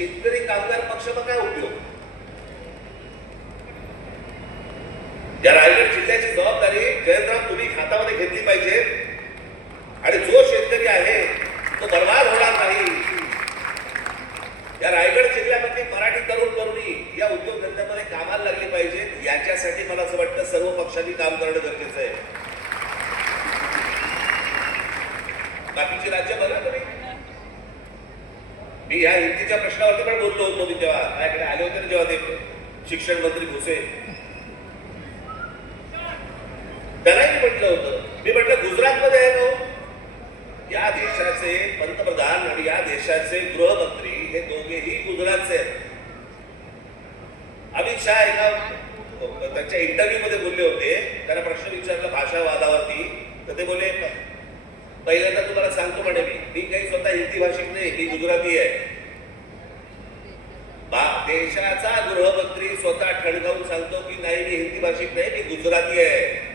शेतकरी कामगार पक्षाचा काय उपयोग? या रायगड जिल्ह्याची जबाबदारी जयंतराव तुम्ही हातामध्ये घेतली पाहिजे. आणि जो शेतकरी आहे तो बर्बाद होणार नाही. या रायगड जिल्ह्यामध्ये मराठी तरुण तरुणी या उद्योगधंद्यामध्ये कामाला लागली पाहिजे. याच्यासाठी मला असं वाटतं सर्व पक्षांनी काम करणं गरजेचं आहे. बाकीची राज्य बघा तुम्ही. मी या हिंदीच्या प्रश्नावरती पण बोललो होतो मी तेव्हा. माझ्याकडे आले होते ना जेव्हा ते शिक्षण मंत्री भुसे. त्यालाही म्हटलं होतं. मी म्हटलं गुजरातमध्ये आहे ना या देशाचे पंतप्रधान आणि या देशाचे गृहमंत्री हे दोघेही गुजरातचे आहेत. अमित शहा एका हो, त्यांच्या इंटरव्ह्यू मध्ये बोलले होते. त्यांना प्रश्न विचारला भाषावादावरती. तर ते बोले पहिल्यांदा तुम्हाला सांगतो म्हणे मी मी काही स्वतः हिंदी भाषिक नाही मी गुजराती आहे. बा- देशाचा गृहमंत्री स्वतः ठणकावून सांगतो की नाही मी हिंदी भाषिक नाही मी गुजराती आहे.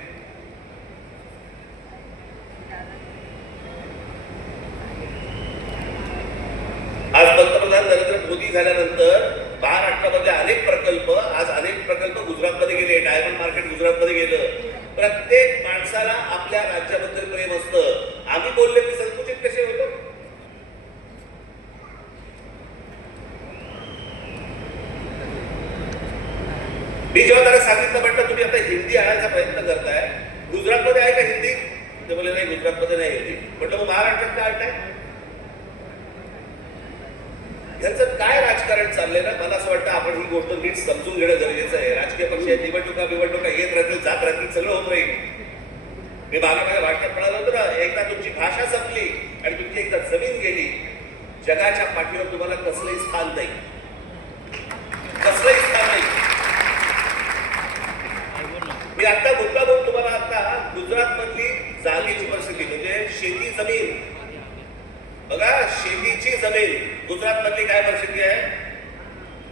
आज पंतप्रधान नरेंद्र मोदी झाल्यानंतर महाराष्ट्रामध्ये अनेक प्रकल्प आज अनेक प्रकल्प गुजरातमध्ये गेले डायमंड मार्केट गुजरातमध्ये गेलं. प्रत्येक माणसाला आपल्या राज्याबद्दल प्रेम असतं. बोलले की संकुचित कसे होतो? मी जेव्हा त्याला सांगितलं म्हटलं तुम्ही आता हिंदी आणायचा प्रयत्न करताय. गुजरातमध्ये आहे का हिंदी? ते बोलले नाही गुजरातमध्ये नाही हिंदी. म्हटलं मग महाराष्ट्रात काय आणताय यांचं काय राजकारण चाललंय ना? मला असं वाटतं आपण ही गोष्ट नीट समजून घेणं गरजेचं आहे. राजकीय पक्ष निवडणुका बिवडणुका येत राहतील जात राहतील सगळं होत राहील. मी मागे माझ्या भाषणात एकदा तुमची भाषा संपली आणि तुमची एकदा जमीन गेली जगाच्या पाठीवर तुम्हाला कसलंही स्थान नाही. कसलंही स्थान नाही. मी आता मुद्दा बोल तुम्हाला आता गुजरात मधली जागेची परिस्थिती म्हणजे शेती जमीन. बघा शेतीची जमीन. गुजरात मधली काय परिस्थिती आहे?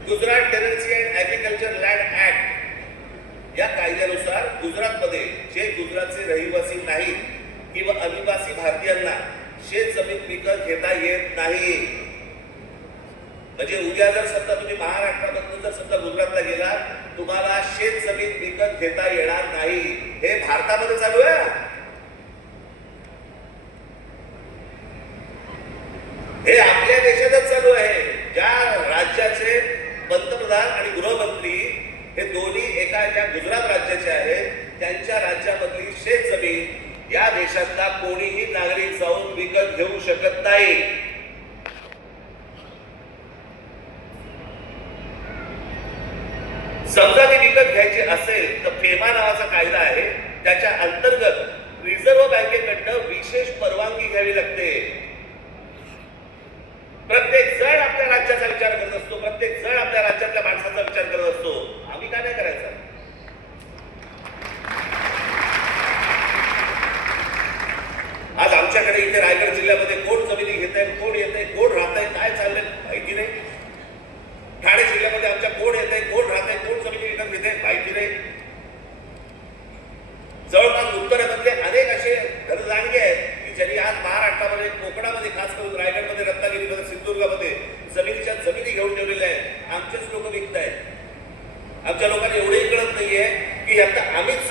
Gujarat tenancy and agriculture land act या कायद्यानुसार गुजरातमध्ये जे गुजरातचे रहिवासी नाहीत किंवा अनिवासी भारतीयांना शेत जमीन विकत घेता येत नाही. म्हणजे उद्या जर समजा तुम्ही महाराष्ट्रामधून जर समजा गुजरातला गेला तुम्हाला शेत जमीन विकत घेता येणार नाही. हे भारतामध्ये चालू आहे. हे आपल्या देशातच चालू आहे. ज्या राज्याचे पंतप्रधान आणि गृहमंत्री हे दोन्ही एका ज्या गुजरात राज्याचे आहेत त्यांच्या राज्यामधली शेत जमीन या देशातला कोणीही नागरिक जाऊन विकत घेऊ शकत नाही. समजा ती विकत घ्यायची असेल तर फेमा नावाचा कायदा आहे. त्याच्या अंतर्गत रिझर्व्ह बँकेकडनं विशेष परवानगी घ्यावी लागते. प्रत्येक जण आपल्या राज्याचा विचार करत असतो प्रत्येक जण आपल्या राज्यातल्या माणसाचा विचार करत असतो आम्ही काय नाही करायचा आज आमच्याकडे इथे रायगड जिल्ह्यामध्ये कोण जमिनी घेत आहे कोण येत आहे कोण राहत आहे काय चाललंय माहिती नाही. ठाणे जिल्ह्यामध्ये आमच्या कोण येत आहे कोण राहत आहे कोण जमिनी घेत आहे माहिती नाही. जवळपास उत्तरेमधले अनेक असे धरजांगे आहेत की ज्यांनी आज महाराष्ट्रामध्ये कोकणामध्ये खास करून रायगडमध्ये रत्नागिरीमध्ये सिंधुदुर्गामध्ये जमिनीच्या जमिनी घेऊन ठेवलेल्या आहेत. आमचेच लोक विकत आहेत आमच्या लोकांना एवढंही कळत नाहीये की आता आम्हीच